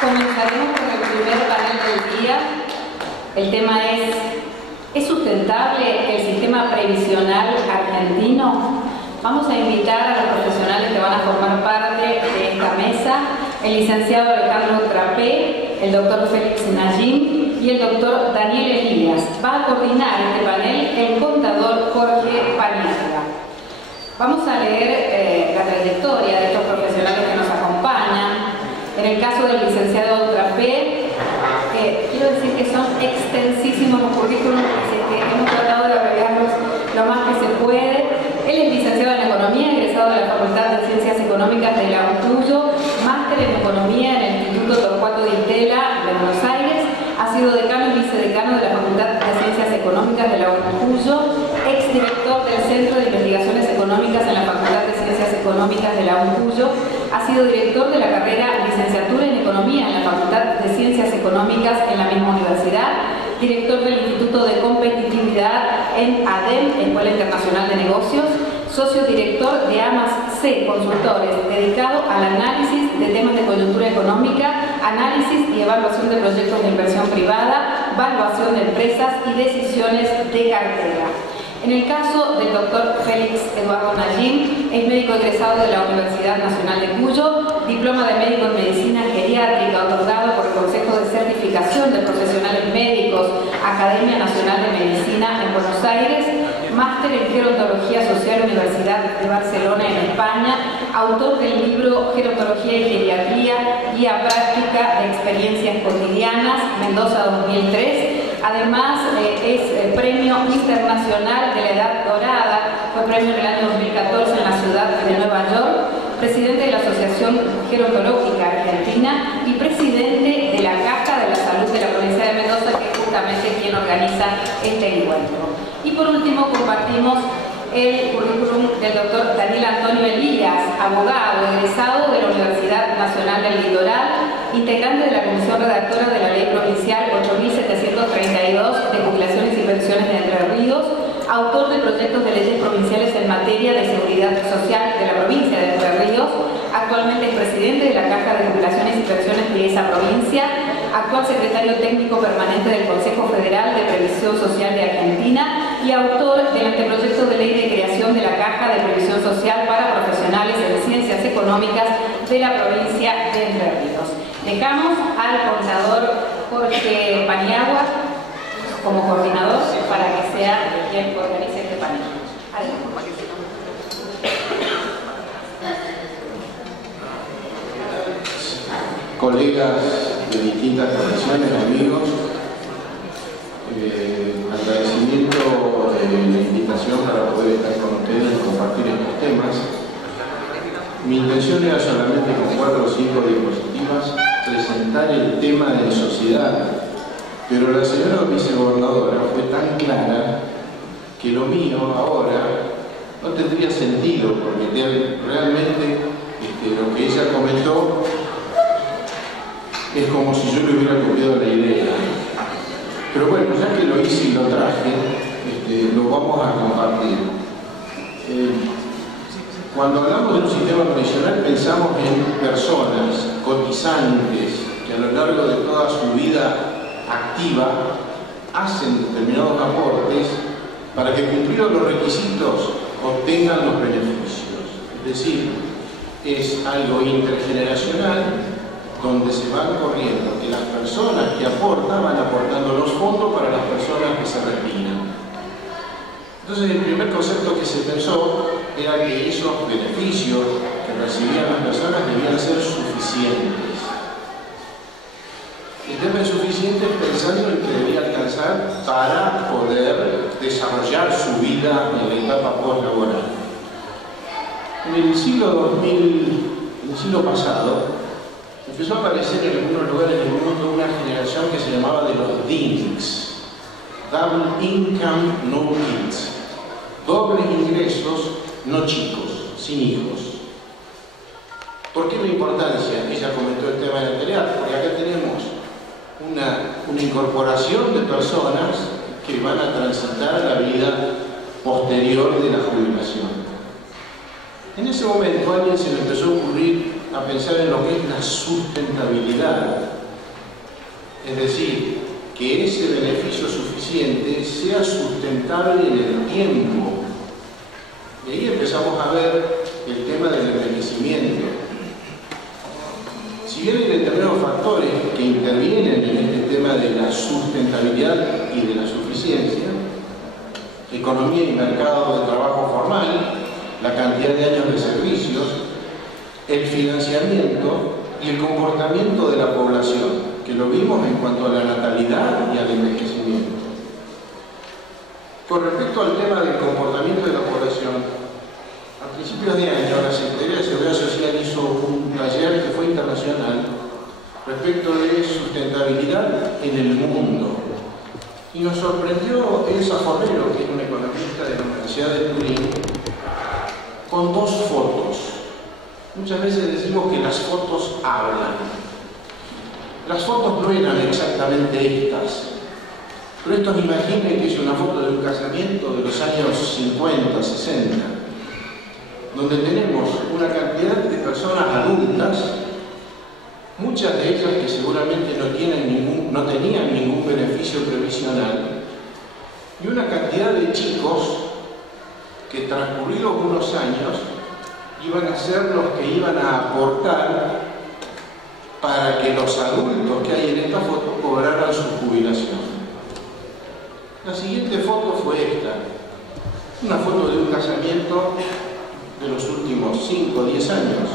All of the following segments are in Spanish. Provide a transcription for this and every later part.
Comenzaremos con el primer panel del día. El tema ¿es sustentable el sistema previsional argentino? Vamos a invitar a los profesionales que van a formar parte de esta mesa, el licenciado Alejandro Trapé, el doctor Félix Najim y el doctor Daniel Elías. Va a coordinar este panel el contador Jorge Paniagua. Vamos a leer la trayectoria de estos profesionales que nos acompañan. En el caso del licenciado Trapé, quiero decir que son extensísimos los currículums, así que hemos tratado de agregarlos lo más que se puede. Él es licenciado en Economía, egresado de la Facultad de Ciencias Económicas de la UNCUYO, máster en Economía en el Instituto Torcuato Di Tella de Buenos Aires, ha sido decano y vicedecano de la Facultad de Ciencias Económicas de la UNCUYO, exdirector del Centro de Investigaciones Económicas en la Facultad de Ciencias Económicas de la UNCUYO, ha sido director de la carrera Licenciatura en Economía en la Facultad de Ciencias Económicas en la misma universidad, director del Instituto de Competitividad en ADEM, Escuela Internacional de Negocios, socio director de AMAS-C Consultores, dedicado al análisis de temas de coyuntura económica, análisis y evaluación de proyectos de inversión privada, evaluación de empresas y decisiones de cartera. En el caso del doctor Félix Eduardo Najim, es médico egresado de la Universidad Nacional de Cuyo, diploma de médico en medicina geriátrica otorgado por el Consejo de Certificación de Profesionales Médicos, Academia Nacional de Medicina en Buenos Aires, máster en Gerontología Social, Universidad de Barcelona en España, autor del libro Gerontología y Geriatría, Guía Práctica de Experiencias Cotidianas, Mendoza 2003. Además, es Premio Internacional de la Edad Dorada, fue premio en el año 2014 en la ciudad de Nueva York, presidente de la Asociación Gerontológica Argentina y presidente de la Caja de la Salud de la provincia de Mendoza, que es justamente quien organiza este encuentro. Y por último, compartimos el currículum del doctor Daniel Antonio Elías, abogado, egresado de la Universidad Nacional del Litoral, integrante de la Comisión Redactora de la Ley Provincial 8.732 de Jubilaciones y Pensiones de Entre Ríos, autor de proyectos de leyes provinciales en materia de seguridad social de la provincia de Entre Ríos, actualmente es presidente de la Caja de Jubilaciones y Pensiones de esa provincia, actual secretario técnico permanente del Consejo Federal de Previsión Social de Argentina y autor del anteproyecto de ley de creación de la Caja de Previsión Social para profesionales en ciencias económicas de la provincia de Entre Ríos. Dejamos al contador Jorge Paniagua como coordinador para que sea quien organice este panel. Adelante. Colegas de distintas profesiones, amigos, agradecimiento de la invitación para poder estar con ustedes y compartir estos temas. Mi intención era solamente con 4 o 5 diapositivas presentar el tema de sociedad, pero la señora vicegobernadora fue tan clara que lo mío ahora no tendría sentido, porque realmente lo que ella comentó es como si yo le hubiera copiado la idea. Pero bueno, ya que lo hice y lo traje, lo vamos a compartir. Cuando hablamos de un sistema previsional pensamos en personas cotizantes que a lo largo de toda su vida activa hacen determinados aportes para que, cumplidos los requisitos, obtengan los beneficios. Es decir, es algo intergeneracional donde se van corriendo, que las personas que aportan van aportando los fondos para las personas que se retiran. Entonces el primer concepto que se pensó era que esos beneficios que recibían las personas debían ser suficientes. El tema es suficiente pensando en que debía alcanzar para poder desarrollar su vida en la etapa post-laboral. En el siglo pasado, empezó a aparecer en algunos lugares del mundo una generación que se llamaba de los DINKs, Double Income No Kids, dobles ingresos no chicos, sin hijos. ¿Por qué la importancia? Ella comentó el tema de la anterior, porque acá tenemos una incorporación de personas que van a transitar la vida posterior de la jubilación. En ese momento a alguien se le empezó a ocurrir a pensar en lo que es la sustentabilidad Es decir, que ese beneficio suficiente sea sustentable en el tiempo. Y ahí empezamos a ver el tema del envejecimiento. Si bien hay determinados factores que intervienen en este tema de la sustentabilidad y de la suficiencia, economía y mercado de trabajo formal, la cantidad de años de servicios, el financiamiento y el comportamiento de la población, que lo vimos en cuanto a la natalidad y al envejecimiento. Con respecto al tema del comportamiento de la población, a principios de año la Secretaría de Seguridad Social hizo un taller que fue internacional respecto de sustentabilidad en el mundo. Y nos sorprendió Elsa Fornero, que es una economista de la Universidad de Turín, con dos fotos. Muchas veces decimos que las fotos hablan. Las fotos no eran exactamente estas, pero estos imaginen que es una foto de un casamiento de los años 50, 60, donde tenemos una cantidad de personas adultas, muchas de ellas que seguramente no tenían ningún beneficio previsional, y una cantidad de chicos que transcurridos unos años iban a ser los que iban a aportar para que los adultos que hay en esta foto cobraran su jubilación. La siguiente foto fue esta, una foto de un casamiento de los últimos 5 o 10 años,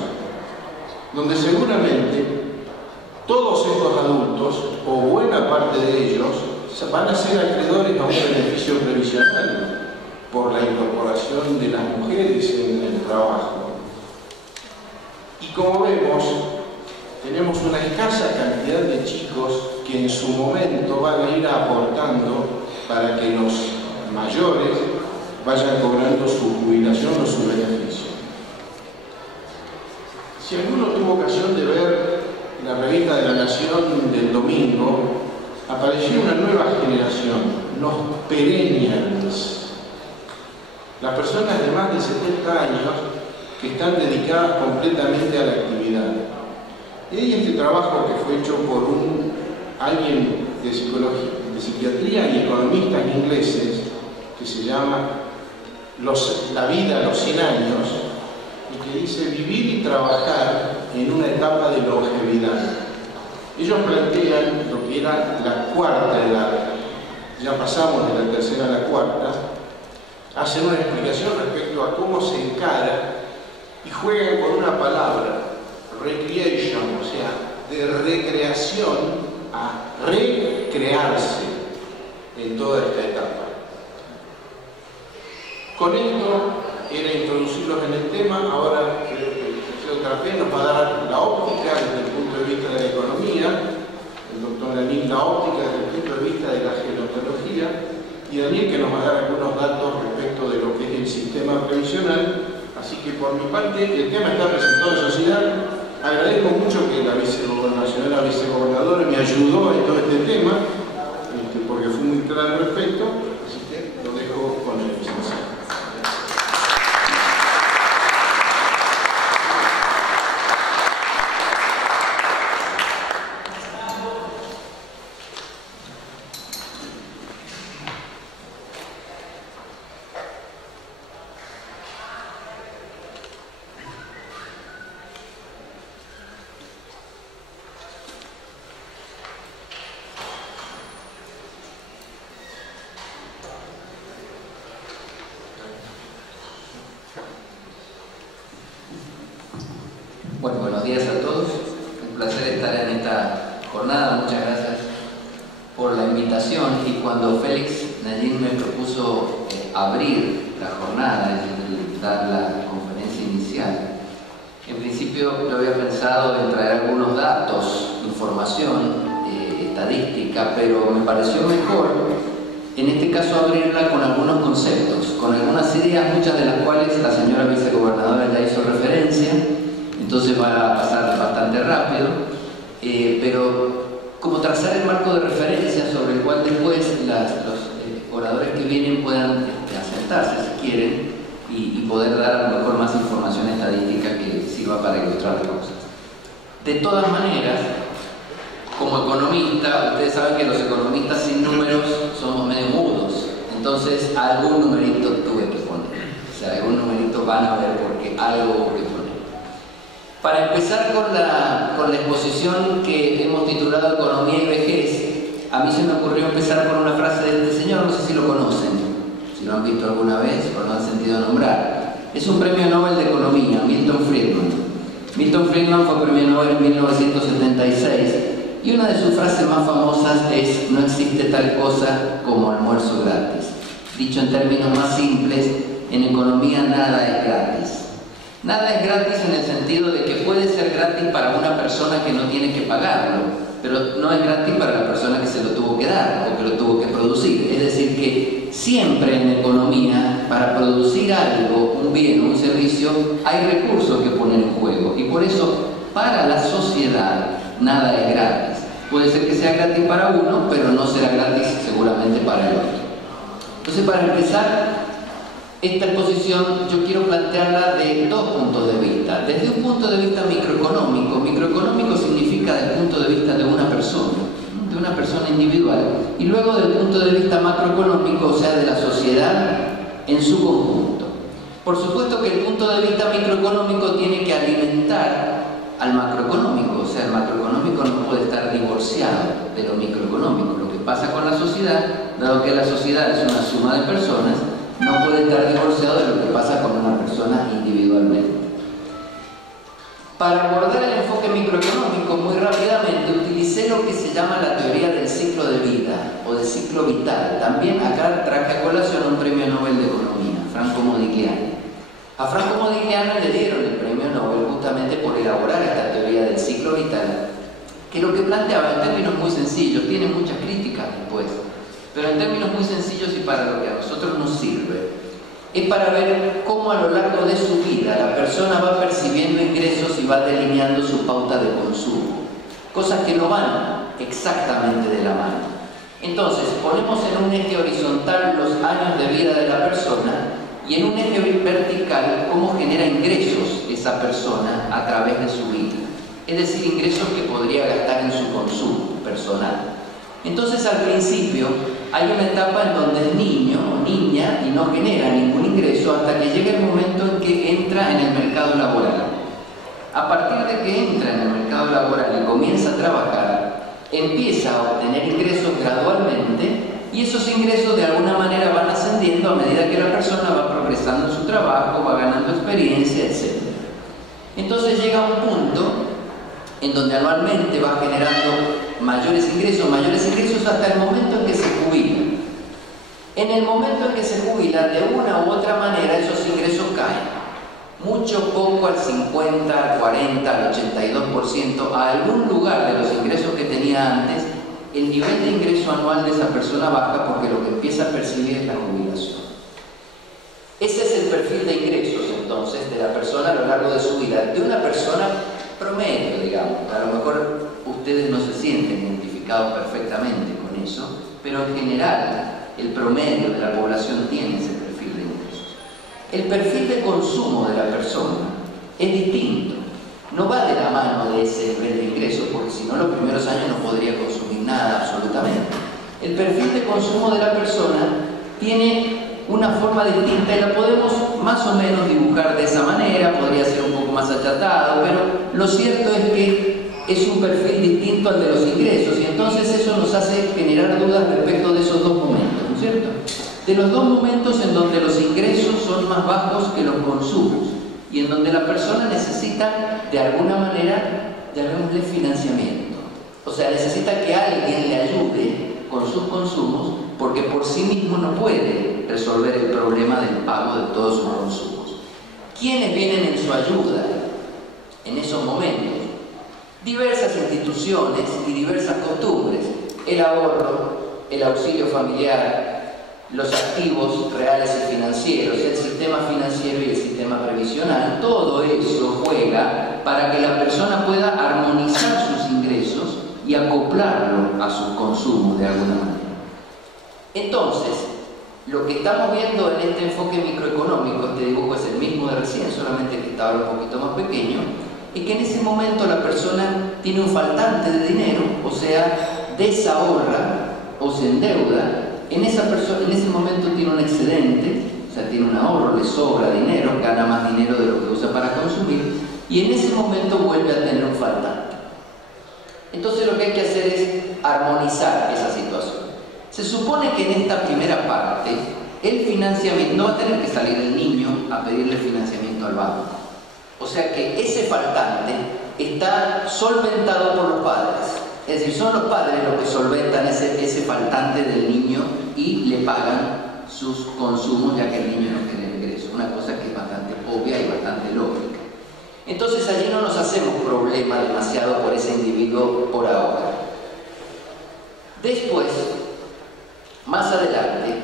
donde seguramente todos estos adultos, o buena parte de ellos, van a ser acreedores a un beneficio previsional por la incorporación de las mujeres en el trabajo. Y como vemos, tenemos una escasa cantidad de chicos que en su momento van a ir aportando para que los mayores vayan cobrando su jubilación o su beneficio. Si alguno tuvo ocasión de ver la revista de La Nación del domingo, apareció una nueva generación, los perennials, las personas de más de 70 años que están dedicadas completamente a la actividad. Y hay este trabajo que fue hecho por alguien de psicología, de psiquiatría y economistas ingleses, que se llama La vida a los 100 años, y que dice vivir y trabajar en una etapa de longevidad. Ellos plantean lo que era la cuarta edad, ya pasamos de la tercera a la cuarta, hacen una explicación respecto a cómo se encara y juegan con una palabra, recreation, o sea, de recreación a recrearse en toda esta etapa. Con esto era introducirlos en el tema. Ahora creo que el Liceo Trapé nos va a dar la óptica desde el punto de vista de la economía, el doctor Daniel la óptica desde el punto de vista de la gerontología, y Daniel que nos va a dar algunos datos respecto de lo que es el sistema previsional. Así que por mi parte el tema está presentado en sociedad. Agradezco mucho que la vicegobernadora me ayudó en todo este tema, porque fue muy claro al respecto, así que lo dejo con el licenciado. Bueno, buenos días a todos. Un placer estar en esta jornada. Muchas gracias por la invitación. Y cuando Félix Nayín me propuso abrir la jornada, es decir, dar la conferencia inicial, en principio yo había pensado en traer algunos datos, información, estadística, pero me pareció mejor en este caso abrirla con algunos conceptos, con algunas ideas, muchas de las cuales la señora vicegobernadora ya hizo referencia. Entonces va a pasar bastante rápido, pero como trazar el marco de referencia sobre el cual después los oradores que vienen puedan asentarse si quieren y poder dar a lo mejor más información estadística que sirva para ilustrar las cosas. De todas maneras, como como economista, ustedes saben que los economistas sin números somos medio mudos, entonces algún numerito tuve que poner, o sea, algún numerito van a ver porque algo hubo que poner. Para empezar con la exposición que hemos titulado Economía y Vejez, a mí se me ocurrió empezar con una frase de este señor, no sé si lo conocen, si lo han visto alguna vez o lo han sentido nombrar. Es un premio Nobel de Economía, Milton Friedman. Milton Friedman fue premio Nobel en 1976 y una de sus frases más famosas es: no existe tal cosa como almuerzo gratis. Dicho en términos más simples, en economía nada es gratis. Nada es gratis en el sentido de que puede ser gratis para una persona que no tiene que pagarlo, pero no es gratis para la persona que se lo tuvo que dar o que lo tuvo que producir. Es decir, que siempre en economía, para producir algo, un bien o un servicio, hay recursos que poner en juego. Y por eso, para la sociedad, nada es gratis. Puede ser que sea gratis para uno, pero no será gratis seguramente para el otro. Entonces, para empezar esta exposición, yo quiero plantearla de dos puntos de vista. Desde un punto de vista microeconómico. Microeconómico significa desde el punto de vista de una persona individual. Y luego desde el punto de vista macroeconómico, o sea, de la sociedad en su conjunto. Por supuesto que el punto de vista microeconómico tiene que alimentar al macroeconómico. O sea, el macroeconómico no puede estar divorciado de lo microeconómico. Lo que pasa con la sociedad, dado que la sociedad es una suma de personas, no puede estar divorciado de lo que pasa con una persona individualmente. Para abordar el enfoque microeconómico, muy rápidamente utilicé lo que se llama la teoría del ciclo de vida o del ciclo vital. También acá traje a colación un premio Nobel de Economía, Franco Modigliani. A Franco Modigliani le dieron el premio Nobel justamente por elaborar esta teoría del ciclo vital, que lo que planteaba en términos muy sencillos, tiene muchas críticas después, pero en términos muy sencillos y para lo que a nosotros nos sirve, es para ver cómo a lo largo de su vida la persona va percibiendo ingresos y va delineando su pauta de consumo, cosas que no van exactamente de la mano. Entonces, ponemos en un eje horizontal los años de vida de la persona y en un eje vertical cómo genera ingresos esa persona a través de su vida, es decir, ingresos que podría gastar en su consumo personal. Entonces, al principio hay una etapa en donde es niño o niña y no genera ningún ingreso hasta que llega el momento en que entra en el mercado laboral. A partir de que entra en el mercado laboral y comienza a trabajar, empieza a obtener ingresos gradualmente y esos ingresos de alguna manera van ascendiendo a medida que la persona va progresando en su trabajo, va ganando experiencia, etc. Entonces llega un punto en donde anualmente va generando mayores ingresos hasta el momento en que se jubila. En el momento en que se jubila, de una u otra manera, esos ingresos caen. Mucho, poco, al 50, al 40, al 82%, a algún lugar de los ingresos que tenía antes, el nivel de ingreso anual de esa persona baja porque lo que empieza a percibir es la jubilación. Ese es el perfil de ingresos, entonces, de la persona a lo largo de su vida, de una persona promedio, digamos. A lo mejor ustedes no se sienten identificados perfectamente con eso, pero en general el promedio de la población tiene ese perfil de ingresos. El perfil de consumo de la persona es distinto, no va de la mano de ese nivel de ingresos, porque si no los primeros años no podría consumir nada absolutamente. El perfil de consumo de la persona tiene una forma distinta y la podemos más o menos dibujar de esa manera, podría ser un poco más achatado, pero lo cierto es que es un perfil distinto al de los ingresos y entonces eso nos hace generar dudas respecto de esos dos momentos, ¿no es cierto? De los dos momentos en donde los ingresos son más bajos que los consumos y en donde la persona necesita de alguna manera, llamémosle financiamiento, o sea, necesita que alguien le ayude con sus consumos porque por sí mismo no puede resolver el problema del pago de todos sus consumos. ¿Quiénes vienen en su ayuda en esos momentos? Diversas instituciones y diversas costumbres, el ahorro, el auxilio familiar, los activos reales y financieros, el sistema financiero y el sistema previsional, todo eso juega para que la persona pueda armonizar sus ingresos y acoplarlo a sus consumos de alguna manera. Entonces, lo que estamos viendo en este enfoque microeconómico, este dibujo es el mismo de recién, solamente que está ahora un poquito más pequeño, es que en ese momento la persona tiene un faltante de dinero, o sea, desahorra o se endeuda. En ese momento tiene un excedente, o sea, tiene un ahorro, le sobra dinero, gana más dinero de lo que usa para consumir, y en ese momento vuelve a tener un faltante. Entonces lo que hay que hacer es armonizar esa situación. Se supone que en esta primera parte, el financiamiento, no va a tener que salir el niño a pedirle financiamiento al banco. O sea que ese faltante está solventado por los padres. Es decir, son los padres los que solventan ese faltante del niño y le pagan sus consumos, ya que el niño no tiene ingreso. Una cosa que es bastante obvia y bastante lógica. Entonces allí no nos hacemos problema demasiado por ese individuo por ahora. Después, más adelante,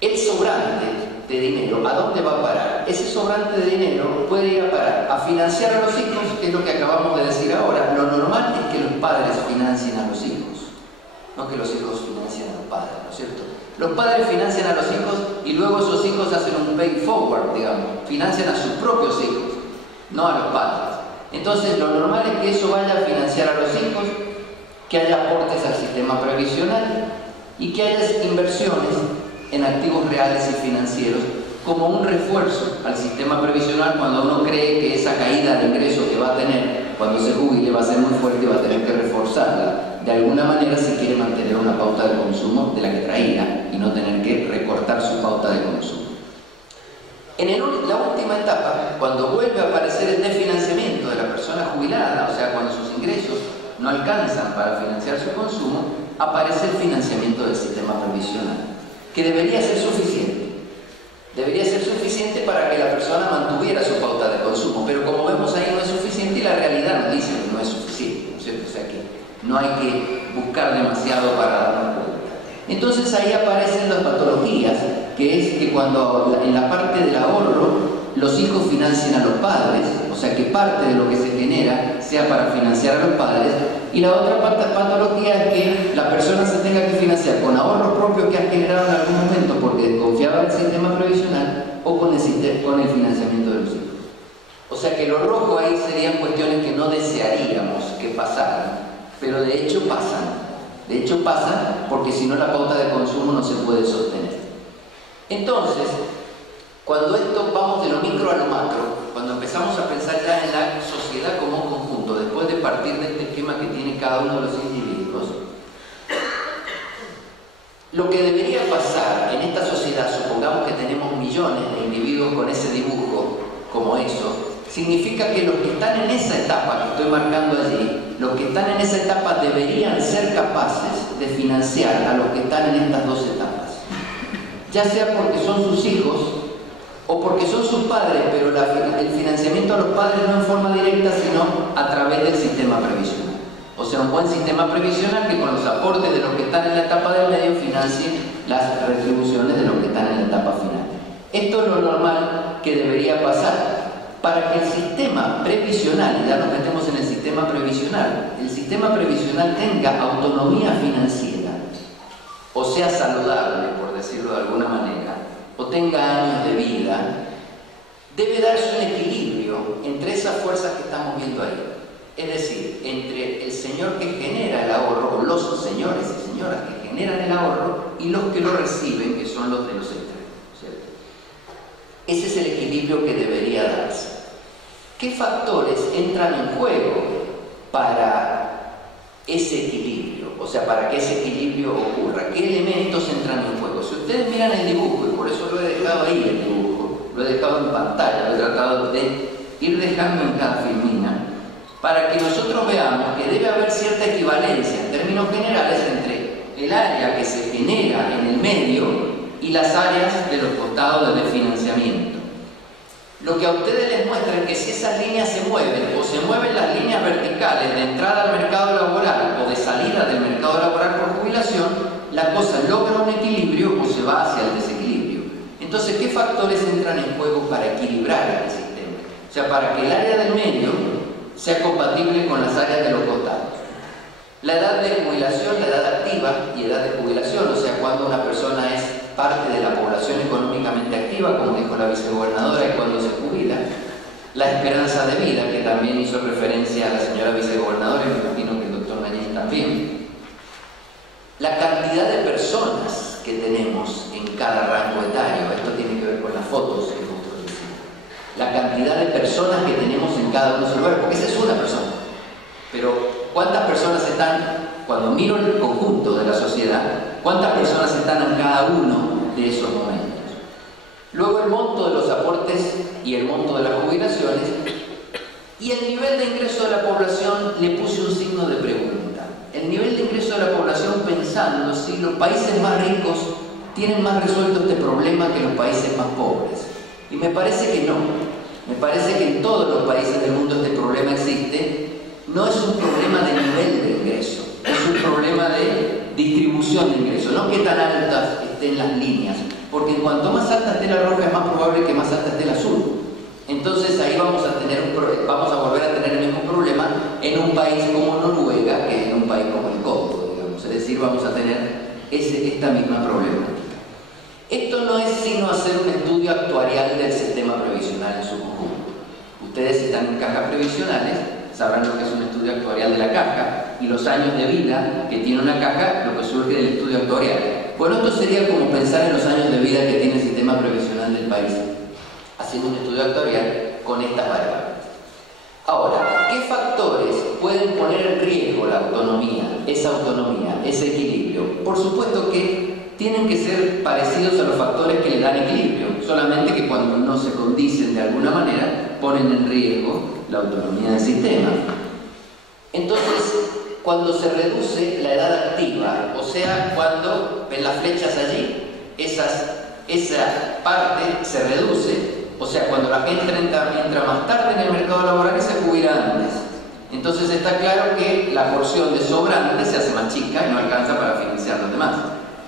el sobrante de dinero, ¿a dónde va a parar? Ese sobrante de dinero puede ir a parar a financiar a los hijos, que es lo que acabamos de decir ahora. Lo normal es que los padres financien a los hijos, no que los hijos financien a los padres, ¿no es cierto? Los padres financian a los hijos y luego esos hijos hacen un pay forward, digamos, financian a sus propios hijos, no a los padres. Entonces lo normal es que eso vaya a financiar a los hijos, que haya aportes al sistema previsional y que haya inversiones en activos reales y financieros como un refuerzo al sistema previsional cuando uno cree que esa caída de ingresos que va a tener cuando se jubile va a ser muy fuerte y va a tener que reforzarla de alguna manera si quiere mantener una pauta de consumo de la que traía y no tener que recortar su pauta de consumo. En la última etapa, cuando vuelve a aparecer el desfinanciamiento de la persona jubilada, o sea, cuando sus ingresos no alcanzan para financiar su consumo, aparece el financiamiento del sistema previsional, que debería ser suficiente. Debería ser suficiente para que la persona mantuviera su pauta de consumo, pero como vemos ahí no es suficiente y la realidad nos dice que no es suficiente, ¿no es cierto? O sea que no hay que buscar demasiado para darnos cuenta. Entonces ahí aparecen las patologías, que es que cuando en la parte del ahorro los hijos financien a los padres, o sea que parte de lo que se genera sea para financiar a los padres, y la otra patología es que la persona se tenga que financiar con ahorros propios que ha generado en algún momento porque desconfiaba del sistema previsional o con el financiamiento de los hijos. O sea que lo rojo ahí serían cuestiones que no desearíamos que pasaran, pero de hecho pasan. De hecho pasan porque si no la pauta de consumo no se puede sostener. Entonces, cuando esto vamos de lo micro a lo macro, cuando empezamos a pensar ya en la sociedad como un conjunto, después de partir de este esquema que tiene cada uno de los individuos, lo que debería pasar en esta sociedad, supongamos que tenemos millones de individuos con ese dibujo como eso, significa que los que están en esa etapa que estoy marcando allí, los que están en esa etapa deberían ser capaces de financiar a los que están en estas dos etapas, ya sea porque son sus hijos o porque son sus padres, pero el financiamiento a los padres no en forma directa, sino a través del sistema previsional. O sea, un buen sistema previsional que con los aportes de los que están en la etapa del medio financie las retribuciones de los que están en la etapa final. Esto es lo normal que debería pasar para que el sistema previsional, y ya nos metemos en el sistema previsional tenga autonomía financiera, o sea saludable, por decirlo de alguna manera, o tenga años de vida, debe darse un equilibrio entre esas fuerzas que estamos viendo ahí. Es decir, entre el señor que genera el ahorro, o los señores y señoras que generan el ahorro, y los que lo reciben, que son los de los extremos, ¿cierto? Ese es el equilibrio que debería darse. ¿Qué factores entran en juego para ese equilibrio? O sea, para que ese equilibrio ocurra. ¿Qué elementos entran en juego? Si ustedes miran el dibujo, y por eso lo he dejado ahí el dibujo, lo he dejado en pantalla, lo he tratado de ir dejando en cada filmina, para que nosotros veamos que debe haber cierta equivalencia en términos generales entre el área que se genera en el medio y las áreas de los costados de financiamiento. Lo que a ustedes les muestra es que si esas líneas se mueven, o se mueven las líneas verticales de entrada al mercado laboral o de salida del mercado laboral por jubilación, la cosa logra un equilibrio o se va hacia el desequilibrio. Entonces, ¿qué factores entran en juego para equilibrar el sistema? O sea, para que el área del medio sea compatible con las áreas de los costados. La edad de jubilación, la edad activa y edad de jubilación, o sea, cuando una persona es parte de la población económicamente activa, como dijo la vicegobernadora, y cuando se jubila. la esperanza de vida, que también hizo referencia a la señora vicegobernadora, y me imagino que el doctor Nayib también. La cantidad de personas que tenemos en cada rango etario, esto tiene que ver con las fotos que nosotros decimos. La cantidad de personas que tenemos en cada uno de esos lugares, porque esa es una persona. Pero, ¿cuántas personas están, cuando miro el conjunto de la sociedad, cuántas personas están en cada uno de esos momentos? Luego el monto de los aportes y el monto de las jubilaciones, y el nivel de ingreso de la población le puse un signo de pregunta. El nivel de ingreso de la población pensando si los países más ricos tienen más resuelto este problema que los países más pobres. Y me parece que no. Me parece que en todos los países del mundo este problema existe. No es un problema de nivel de ingreso, es un problema de distribución de ingresos, no que tan altas estén las líneas, porque en cuanto más alta esté la roja es más probable que más alta esté la azul. Entonces ahí vamos a volver a tener el mismo problema en un país como Noruega que en un país como el Congo, digamos. Es decir, vamos a tener esta misma problemática. Esto no es sino hacer un estudio actuarial del sistema previsional en su conjunto. Ustedes están en cajas previsionales, sabrán lo que es un estudio actuarial de la caja y los años de vida que tiene una caja, lo que surge del estudio actuarial. Bueno, esto sería como pensar en los años de vida que tiene el sistema previsional del país, haciendo un estudio actuarial con estas variables. Ahora, ¿qué factores pueden poner en riesgo la autonomía, ese equilibrio? Por supuesto que tienen que ser parecidos a los factores que le dan equilibrio, solamente que cuando no se condicen de alguna manera, ponen en riesgo la autonomía del sistema. Entonces, cuando se reduce la edad activa, o sea, cuando ven las flechas allí, esa parte se reduce, o sea, cuando la gente entra más tarde en el mercado laboral y se jubila antes. Entonces está claro que la porción de sobrante se hace más chica y no alcanza para financiar los demás.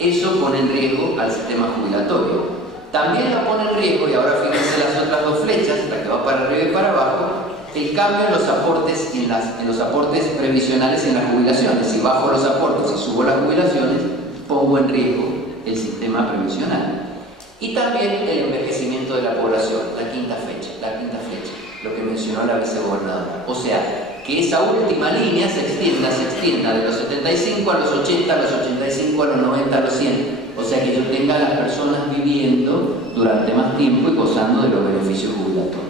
Eso pone en riesgo al sistema jubilatorio. También la pone en riesgo, y ahora fíjense las otras dos flechas, la que va para arriba y para abajo, el cambio en los aportes, en los aportes previsionales y en las jubilaciones. Si bajo los aportes y subo las jubilaciones, pongo en riesgo el sistema previsional. Y también el envejecimiento de la población, la quinta flecha, lo que mencionó la vicegobernadora. O sea, que esa última línea se extienda de los 75 a los 80, a los 85, a los 90, a los 100. O sea, que yo tenga a las personas viviendo durante más tiempo y gozando de los beneficios jubilatorios.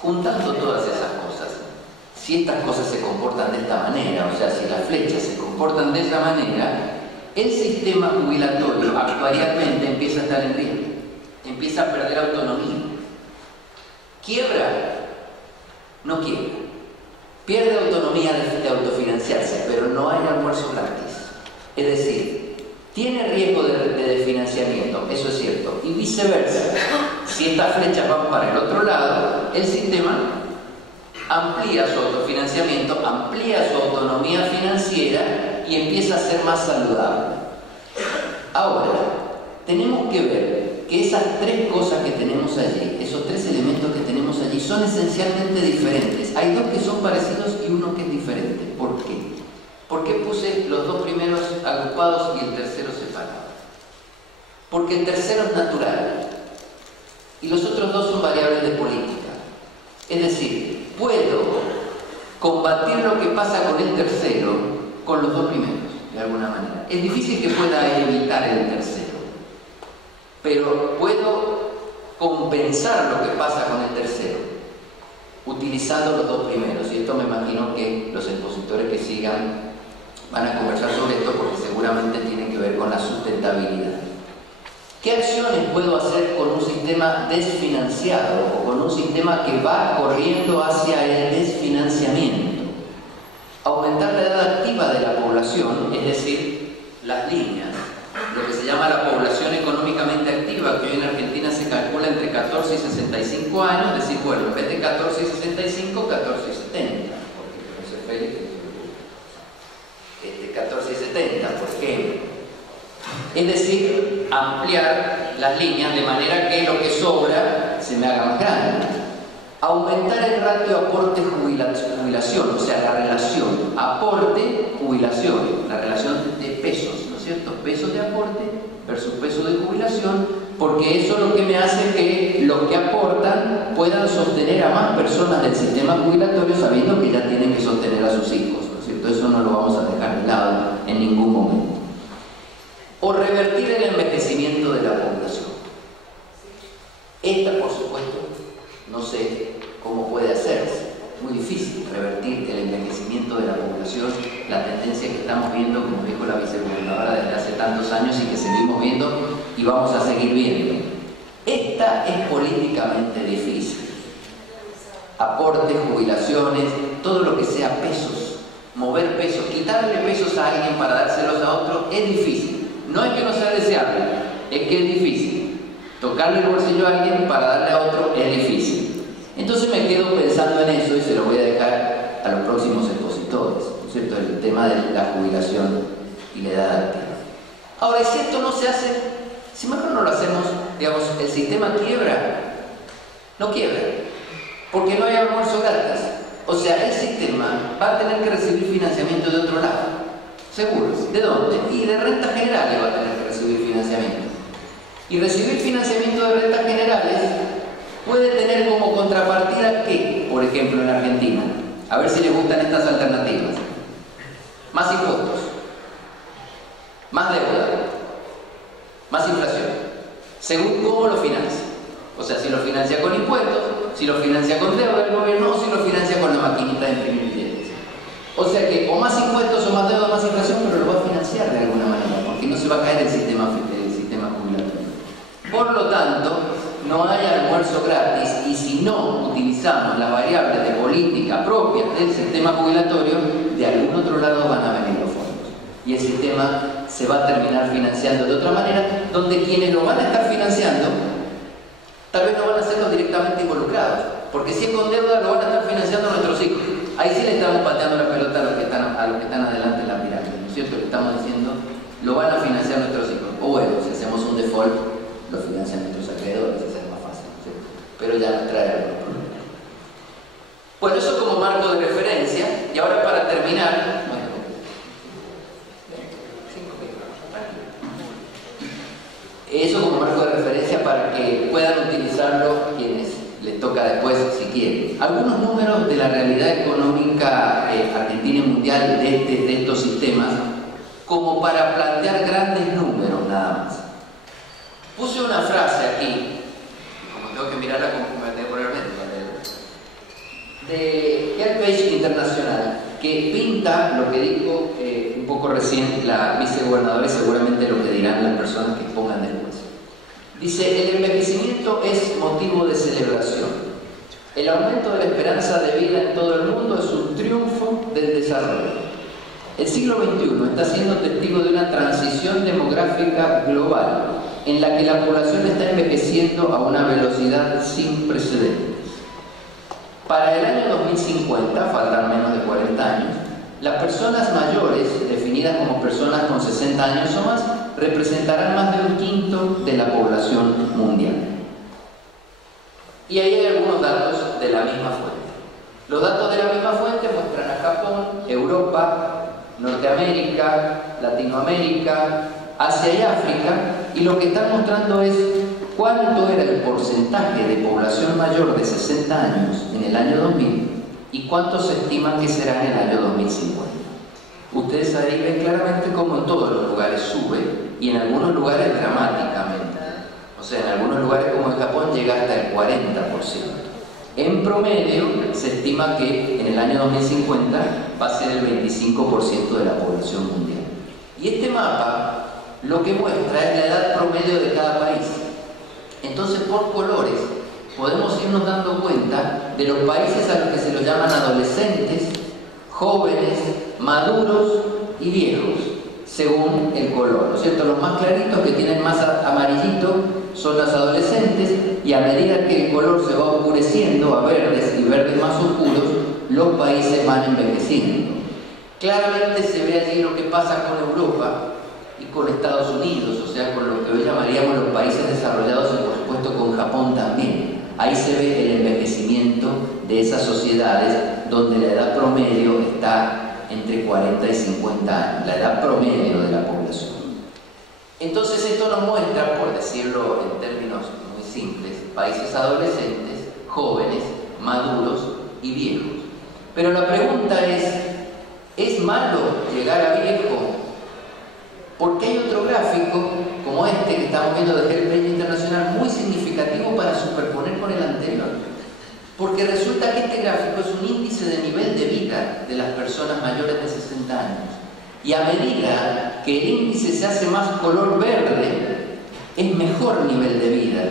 Juntando todas esas cosas, si estas cosas se comportan de esta manera, o sea, si las flechas se comportan de esa manera, el sistema jubilatorio actuarialmente empieza a estar en riesgo, empieza a perder autonomía. ¿Quiebra? No quiebra. Pierde autonomía de autofinanciarse, pero no hay almuerzo gratis. Es decir, tiene riesgo de desfinanciamiento, eso es cierto, y viceversa. Si estas flechas van para el otro lado, el sistema amplía su autofinanciamiento, amplía su autonomía financiera y empieza a ser más saludable. Ahora, tenemos que ver que esas tres cosas que tenemos allí, esos tres elementos que tenemos allí, son esencialmente diferentes. Hay dos que son parecidos y uno que es diferente. ¿Por qué? ¿Por qué puse los dos primeros agrupados y el tercero separado? Porque el tercero es natural y los otros dos son variables de política. Es decir, puedo combatir lo que pasa con el tercero con los dos primeros, de alguna manera. Es difícil que pueda evitar el tercero, pero puedo compensar lo que pasa con el tercero utilizando los dos primeros. Y esto me imagino que los expositores que sigan van a conversar sobre esto porque seguramente tiene que ver con la sustentabilidad. ¿Qué acciones puedo hacer con un sistema desfinanciado o con un sistema que va corriendo hacia el desfinanciamiento? Aumentar la edad activa de la población, es decir, las líneas, lo que se llama la población económicamente activa, que hoy en Argentina se calcula entre 14 y 65 años, es decir, bueno, en vez de 14 y 65, 14 y 70, porque no se Félix, 14 y 70, por ejemplo. Es decir, ampliar las líneas de manera que lo que sobra se me haga más grande. Aumentar el ratio aporte-jubilación, o sea, la relación aporte-jubilación, la relación de pesos, ¿no es cierto? Pesos de aporte versus pesos de jubilación, porque eso es lo que me hace que los que aportan puedan sostener jubilatorio sabiendo que ya tienen que sostener a sus hijos, ¿no es cierto? Eso no lo vamos a dejar de lado en ningún momento. O revertir el envejecimiento de la población. Esta, por supuesto, no sé cómo puede hacerse. Muy difícil revertir el envejecimiento de la población, la tendencia que estamos viendo, como dijo la vicegobernadora, desde hace tantos años y que seguimos viendo y vamos a seguir viendo. Esta es políticamente difícil. Aportes, jubilaciones, todo lo que sea pesos, mover pesos, quitarle pesos a alguien para dárselos a otro es difícil. No es que no sea deseable, es que es difícil. Tocarle el bolsillo a alguien para darle a otro es difícil. Entonces me quedo pensando en eso y se lo voy a dejar a los próximos expositores, ¿no es cierto? El tema de la jubilación y la edad activa. Ahora, si esto no se hace, si mejor no lo hacemos, digamos, el sistema quiebra, no quiebra, porque no hay almuerzo gratis. O sea, el sistema va a tener que recibir financiamiento de otro lado, seguro. ¿De dónde? Y de rentas generales va a tener que recibir financiamiento. Y recibir financiamiento de rentas generales puede tener como contrapartida ¿qué? Por ejemplo, en Argentina. A ver si les gustan estas alternativas. Más impuestos, más deuda, más inflación, según cómo lo financia. O sea, si lo financia con impuestos, si lo financia con deuda del gobierno o si lo financia con la maquinita de imprimir billetes. O sea que o más impuestos o más deuda, más inflación, pero lo va a financiar de alguna manera, porque no se va a caer el sistema jubilatorio. Por lo tanto, no hay almuerzo gratis y si no utilizamos las variables de política propias del sistema jubilatorio, de algún otro lado van a venir los fondos. Y el sistema se va a terminar financiando de otra manera, donde quienes lo van a estar financiando, tal vez no van a ser los directamente involucrados, porque si es con deuda lo van a estar financiando nuestros hijos. Ahí sí le estamos pateando la pelota a los que están adelante en la pirámide, ¿no es cierto? Le estamos diciendo, lo van a financiar nuestros hijos. O bueno, si hacemos un default, lo financian nuestros acreedores, eso es más fácil, ¿no es cierto? Pero ya nos trae algunos problemas. Bueno, eso como marco de referencia, y ahora para terminar, eso como marco de referencia para que puedan utilizarlo quienes les toca después si quieren. Algunos números de la realidad económica argentina y mundial de estos sistemas, como para plantear grandes números nada más. Puse una frase aquí, como tengo que mirarla temporalmente, de Helpage Internacional, que pinta lo que dijo un poco recién la vicegobernadora y seguramente lo que dirán las personas que pongan después. Dice, el envejecimiento es motivo de celebración. El aumento de la esperanza de vida en todo el mundo es un triunfo del desarrollo. El siglo XXI está siendo testigo de una transición demográfica global en la que la población está envejeciendo a una velocidad sin precedentes. Para el año 2050, faltan menos de 40 años, las personas mayores, definidas como personas con 60 años o más, representarán más de un quinto de la población mundial. Y ahí hay algunos datos de la misma fuente. Los datos de la misma fuente muestran a Japón, Europa, Norteamérica, Latinoamérica, Asia y África, y lo que están mostrando es cuánto era el porcentaje de población mayor de 60 años en el año 2000 y cuánto se estima que será en el año 2050. Ustedes ahí ven claramente cómo en todos los lugares sube y en algunos lugares dramáticamente. O sea, en algunos lugares como en Japón llega hasta el 40%. En promedio se estima que en el año 2050 va a ser el 25% de la población mundial. Y este mapa lo que muestra es la edad promedio de cada país. Entonces, por colores, podemos irnos dando cuenta de los países a los que se los llaman adolescentes, jóvenes, maduros y viejos, según el color, ¿no es cierto? Los más claritos, que tienen más amarillito, son los adolescentes, y a medida que el color se va oscureciendo a verdes y verdes más oscuros, los países van envejeciendo. Claramente se ve allí lo que pasa con Europa y con Estados Unidos, o sea, con lo que hoy llamaríamos los países desarrollados y por supuesto con Japón también. Ahí se ve el envejecimiento de esas sociedades donde la edad promedio está entre 40 y 50 años, la edad promedio de la población. Entonces esto nos muestra, por decirlo en términos muy simples, países adolescentes, jóvenes, maduros y viejos. Pero la pregunta ¿es malo llegar a viejo? Porque hay otro gráfico, como este que estamos viendo de Health Range Internacional, muy significativo para superponer con el anterior. Porque resulta que este gráfico es un índice de nivel de vida de las personas mayores de 60 años. Y a medida que el índice se hace más color verde, es mejor nivel de vida.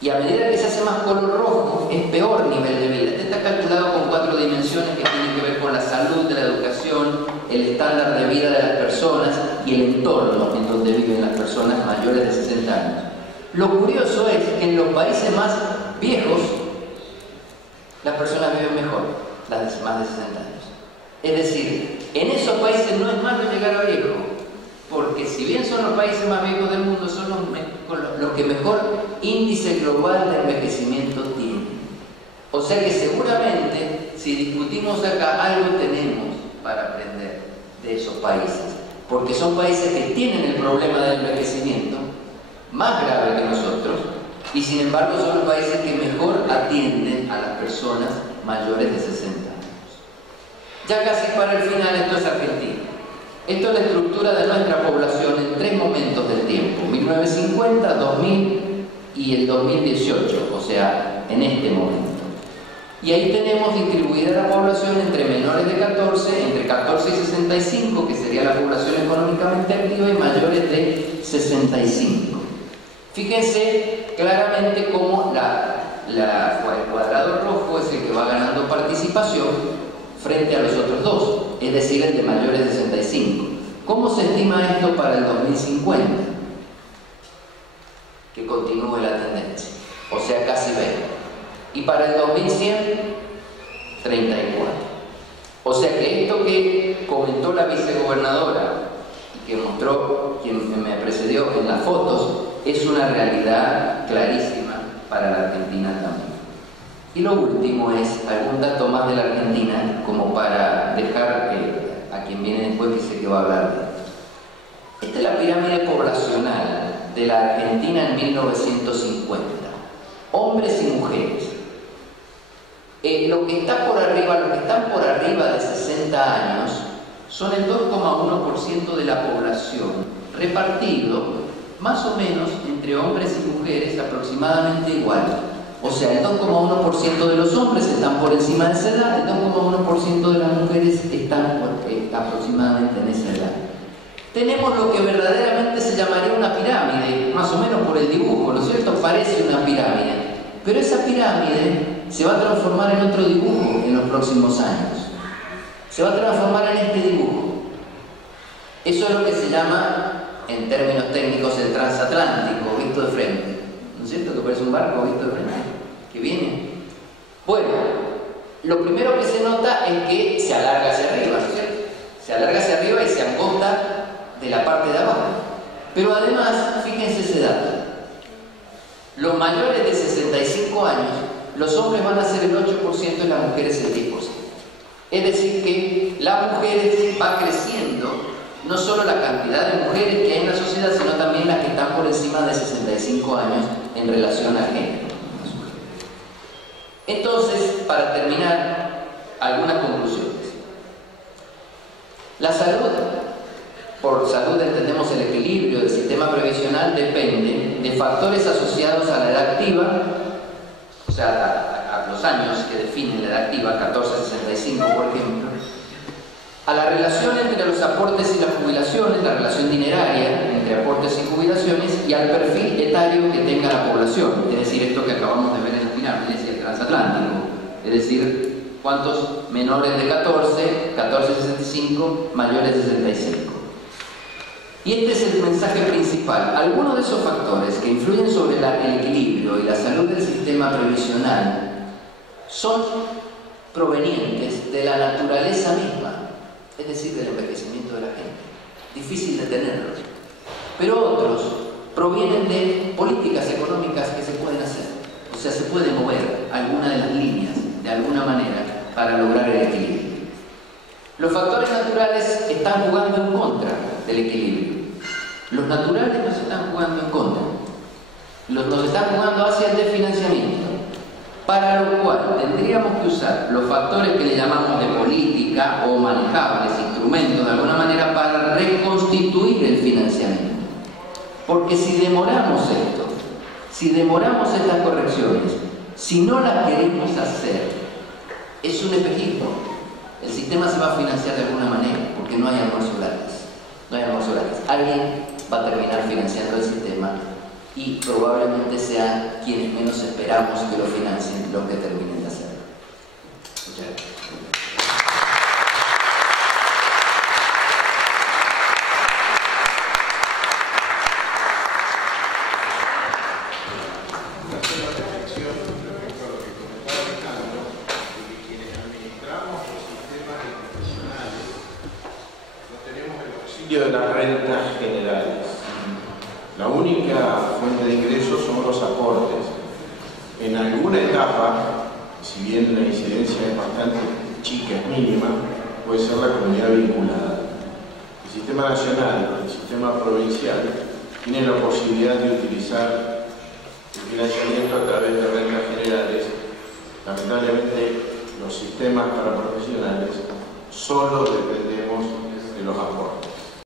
Y a medida que se hace más color rojo, es peor nivel de vida. Este está calculado con 4 dimensiones que tienen que ver con la salud, la educación, el estándar de vida de las personas y el entorno en donde viven las personas mayores de 60 años. Lo curioso es que en los países más viejos, las personas viven mejor, las de más de 60 años. Es decir, en esos países no es malo llegar a viejo, porque si bien son los países más viejos del mundo, son los que mejor índice global de envejecimiento tienen. O sea que seguramente, si discutimos acá, algo tenemos para aprender de esos países, porque son países que tienen el problema del envejecimiento más grave que nosotros, y sin embargo son los países que mejor atienden a las personas mayores de 60 años. Ya casi para el final, esto es Argentina. Esto es la estructura de nuestra población en 3 momentos del tiempo: 1950, 2000 y el 2018, o sea, en este momento. Y ahí tenemos distribuida la población entre menores de 14, entre 14 y 65, que sería la población económicamente activa, y mayores de 65. Fíjense claramente cómo el cuadrado rojo es el que va ganando participación frente a los otros dos, es decir, el de mayores de 65. ¿Cómo se estima esto para el 2050? Que continúe la tendencia, o sea, casi 20. Y para el 2100, 34. O sea que esto que comentó la vicegobernadora y que mostró quien me precedió en las fotos, es una realidad clarísima para la Argentina también. Y lo último es algún dato más de la Argentina, como para dejar a quien viene después, que sé que va a hablar de esto. Esta es la pirámide poblacional de la Argentina en 1950. Hombres y mujeres. Los que están por arriba de 60 años son el 2,1% de la población, repartido más o menos entre hombres y mujeres aproximadamente igual. O sea, el 2,1% de los hombres están por encima de esa edad, el 2,1% de las mujeres están aproximadamente en esa edad. Tenemos lo que verdaderamente se llamaría una pirámide, más o menos por el dibujo, ¿no es cierto? Parece una pirámide. Pero esa pirámide se va a transformar en otro dibujo en los próximos años. Se va a transformar en este dibujo. Eso es lo que se llama, en términos técnicos, el transatlántico, visto de frente. ¿No es cierto? Que parece un barco visto de frente, que viene. Bueno, lo primero que se nota es que se alarga hacia arriba, ¿no es cierto? Se alarga hacia arriba y se angosta de la parte de abajo. Pero además, fíjense ese dato. Los mayores de 65 años, los hombres van a ser el 8% y las mujeres el 10%. Es decir que las mujeres va creciendo, no solo la cantidad de mujeres que hay en la sociedad, sino también las que están por encima de 65 años en relación al género. Entonces, para terminar, algunas conclusiones. La salud, por salud entendemos el equilibrio del sistema previsional, depende de factores asociados a la edad activa, o sea, a los años que definen la edad activa, 14 a 65 por ejemplo, a la relación entre los aportes y las jubilaciones, la relación dineraria entre aportes y jubilaciones, y al perfil etario que tenga la población, es decir, esto que acabamos de ver en las pirámides y el transatlántico, es decir, cuántos menores de 14, 14 a 65, mayores de 65. Y este es el mensaje principal. Algunos de esos factores que influyen sobre el equilibrio y la salud del sistema previsional son provenientes de la naturaleza misma, es decir, del envejecimiento de la gente. Difícil de tenerlos. Pero otros provienen de políticas económicas que se pueden hacer. O sea, se puede mover alguna de las líneas de alguna manera para lograr el equilibrio. Los factores naturales están jugando en contra del equilibrio. Los naturales nos están jugando en contra. Nos están jugando hacia el desfinanciamiento. para lo cual tendríamos que usar los factores que le llamamos de política o manejables, instrumentos de alguna manera para reconstituir el financiamiento. Porque si demoramos esto, si demoramos estas correcciones, si no las queremos hacer, es un espejismo. El sistema se va a financiar de alguna manera porque no hay almuerzo gratis. No hay almuerzo gratis. Alguien va a terminar financiando el sistema y probablemente sean quienes menos esperamos que lo financien los que terminen de hacerlo. Muchas gracias. De las rentas generales. La única fuente de ingresos son los aportes. En alguna etapa, si bien la incidencia es bastante chica, es mínima, puede ser la comunidad vinculada. El sistema nacional, el sistema provincial, tiene la posibilidad de utilizar el financiamiento a través de rentas generales. Lamentablemente, los sistemas para profesionales solo dependemos de los aportes.